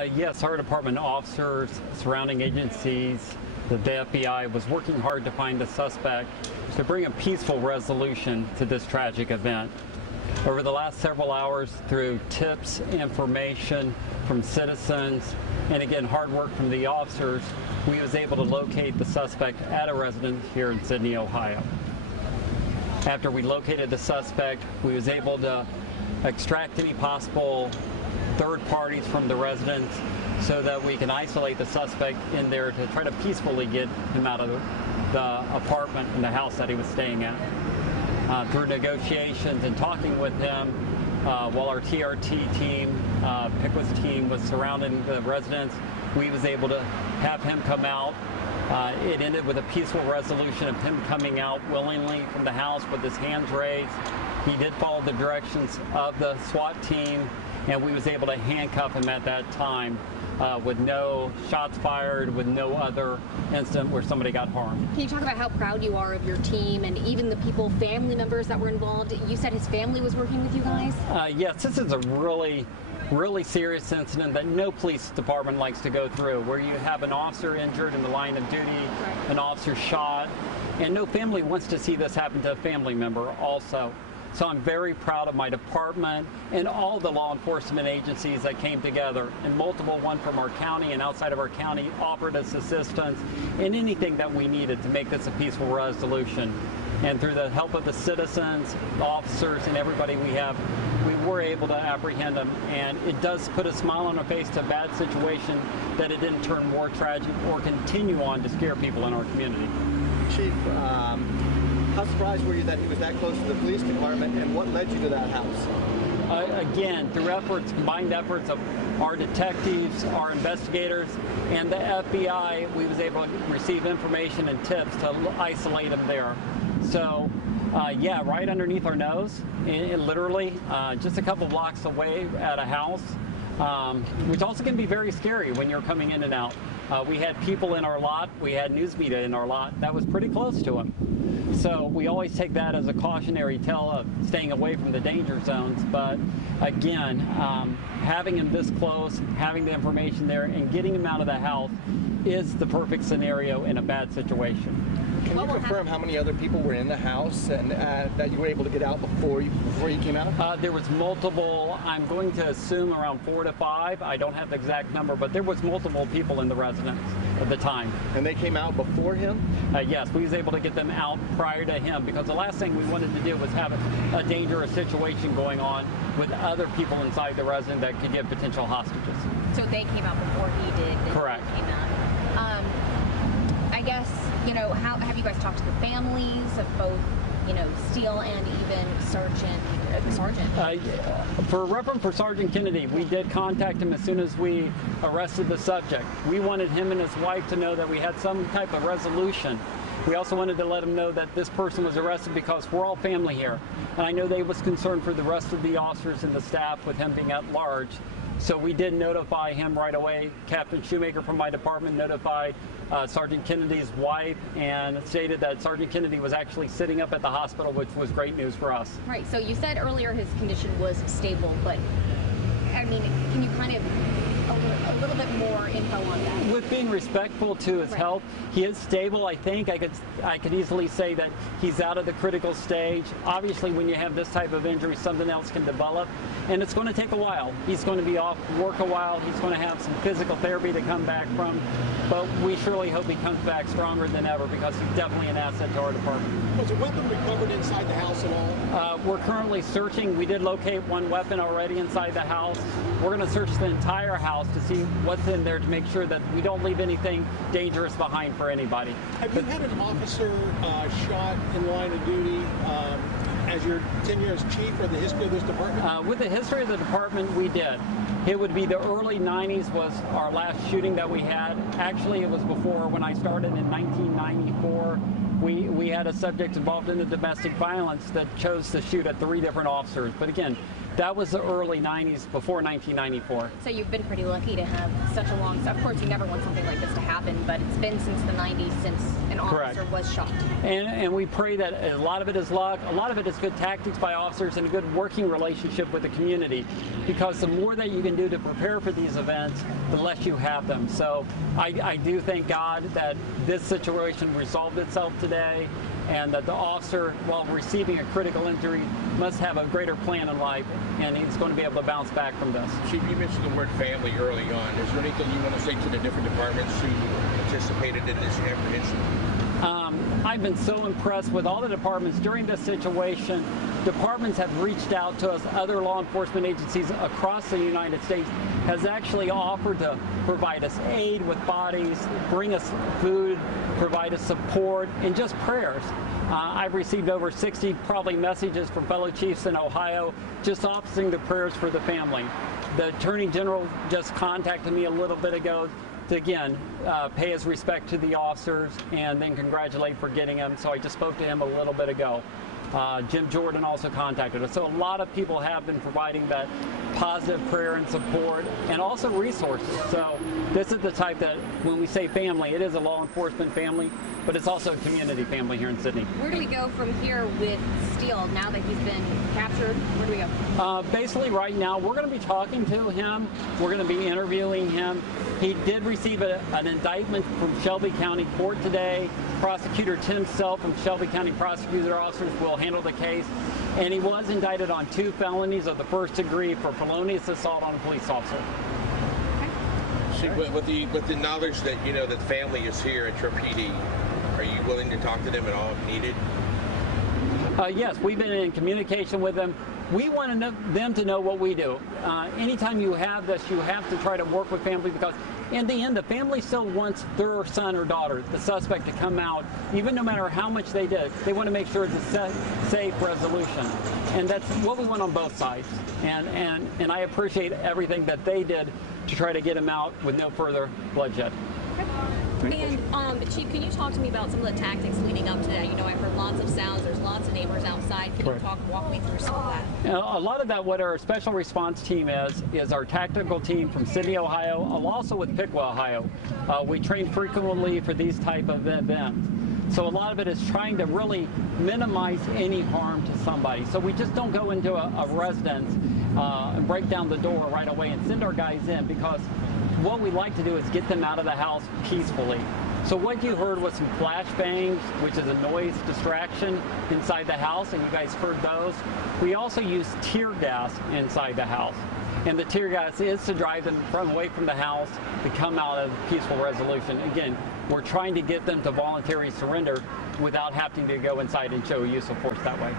Yes, our department officers, surrounding agencies, the FBI was working hard to find the suspect to bring a peaceful resolution to this tragic event. Over the last several hours, through tips, information from citizens, and again, hard work from the officers, we was able to locate the suspect at a residence here in Sidney, Ohio. After we located the suspect, we was able to extract any possible third parties from the residence so that we can isolate the suspect in there to try to peacefully get him out of the apartment and the house that he was staying at. Through negotiations and talking with him, while our TRT team, Pickwick's team, was surrounding the residence, we was able to have him come out. It ended with a peaceful resolution of him coming out willingly from the house with his hands raised. He did follow the directions of the SWAT team, and we was able to handcuff him at that time with no shots fired, with no other incident where somebody got harmed. Can you talk about how proud you are of your team and even the family members that were involved? You said his family was working with you guys? Yes, this is a really serious incident that no police department likes to go through, where you have an officer injured in the line of duty, right, an officer shot, and no family wants to see this happen to a family member also. So I'm very proud of my department and all the law enforcement agencies that came together, and multiple, one from our county and outside of our county, offered us assistance in anything that we needed to make this a peaceful resolution. And through the help of the citizens, the officers, and everybody we were able to apprehend them. And it does put a smile on our face to a bad situation that it didn't turn more tragic or continue on to scare people in our community. Chief, how surprised were you that he was that close to the police department, and what led you to that house? Again, through combined efforts of our detectives, our investigators, and the FBI, we was able to receive information and tips to isolate him there. So, yeah, right underneath our nose, literally, just a couple blocks away at a house, which also can be very scary when you're coming in and out. We had people in our lot, we had news media in our lot that was pretty close to him. So we always take that as a cautionary tale of staying away from the danger zones. But again, having him this close, having the information there, and getting him out of the house is the perfect scenario in a bad situation. Can you confirm how many other people were in the house and that you were able to get out before you came out? There was multiple, I'm going to assume around 4 to 5. I don't have the exact number, but there was multiple people in the residence at the time. And they came out before him? Yes, we was able to get them out prior to him, because the last thing we wanted to do was have a dangerous situation going on with other people inside the residence that could get potential hostages. So they came out before he did? Correct. Came out. I guess, how have you guys talked to the families of both, Steele and even Sergeant? For reference for Sergeant Kennedy, we did contact him as soon as we arrested the subject. We wanted him and his wife to know that we had some type of resolution. We also wanted to let him know that this person was arrested because we're all family here. And I know they was concerned for the rest of the officers and the staff with him being at large. So we did notify him right away. Captain Shoemaker from my department notified Sergeant Kennedy's wife and stated that Sergeant Kennedy was actually sitting up at the hospital, which was great news for us. Right, so you said earlier his condition was stable, but I mean, can you kind of a little bit more info on that? With being respectful to his health, he is stable. I think I could easily say that he's out of the critical stage. Obviously, when you have this type of injury, something else can develop, and it's going to take a while. He's going to be off work a while. He's going to have some physical therapy to come back from, but we surely hope he comes back stronger than ever, because he's definitely an asset to our department. Was a weapon recovered inside the house at all? We're currently searching. We did locate one weapon already inside the house. We're going to search the entire house to see what's in there to make sure that we don't leave anything dangerous behind for anybody. Have you had an officer shot in line of duty as your tenure as chief, or the history of this department? With the history of the department, we did. It would be the early 90s was our last shooting that we had. Actually, it was before, when I started in 1994. We had a subject involved in the domestic violence that chose to shoot at 3 different officers. But again, That was the early 90s, before 1994. So you've been pretty lucky to have such a long. Of course, you never want something like this to happen, but it's been since the 90s since an officer was shot. And we pray that a lot of it is luck, a lot of it is good tactics by officers, and a good working relationship with the community. Because the more that you can do to prepare for these events, the less you have them. So I do thank God that this situation resolved itself today, and that the officer, while receiving a critical injury, must have a greater plan in life, and he's going to be able to bounce back from this. Chief, you mentioned the word family early on. Is there anything you want to say to the different departments who participated in this apprehension? I've been so impressed with all the departments during this situation. Departments have reached out to us. Other law enforcement agencies across the United States has actually offered to provide us aid with bodies, bring us food, provide us support, and just prayers. I've received over 60 probably messages from fellow chiefs in Ohio just offering the prayers for the family. The Attorney General just contacted me a little bit ago to, again, pay his respect to the officers and then congratulate for getting them. So I just spoke to him a little bit ago. Jim Jordan also contacted us. So a lot of people have been providing that positive prayer and support, and also resources. So this is the type that, when we say family, it is a law enforcement family, but it's also a community family here in Sidney. Where do we go from here with Steele now that he's been captured? Where do we go? Basically, right now, we're going to be talking to him. We're going to be interviewing him. He did receive an indictment from Shelby County Court today. Prosecutor Tim Self from Shelby County Prosecutor Officers will handle the case. And he was indicted on 2 felonies of the first degree for felonious assault on a police officer. Chief, with the knowledge that that the family is here at your PD, are you willing to talk to them at all if needed? Yes, we've been in communication with them. We want them to know what we do. Anytime you have this, you have to try to work with family, because in the end, the family still wants their son or daughter, the suspect, to come out, even no matter how much they did. They want to make sure it's a safe resolution. And that's what we want on both sides. And I appreciate everything that they did to try to get him out with no further bloodshed. And Chief, can you talk to me about some of the tactics leading up to that? I've heard lots of sounds. There's lots of neighbors outside. Can you walk me through some of that? A lot of that, what our special response team is our tactical team from Sidney, Ohio, also with Piqua, Ohio. We train frequently for these type of events. So a lot of it is trying to really minimize any harm to somebody. So we just don't go into a residence and break down the door right away and send our guys in, because what we like to do is get them out of the house peacefully. So what you heard was some flashbangs, which is a noise distraction inside the house, and you guys heard those. We also use tear gas inside the house. And the tear gas is to drive them away from the house to come out of peaceful resolution. Again, we're trying to get them to voluntarily surrender without having to go inside and show use of force that way.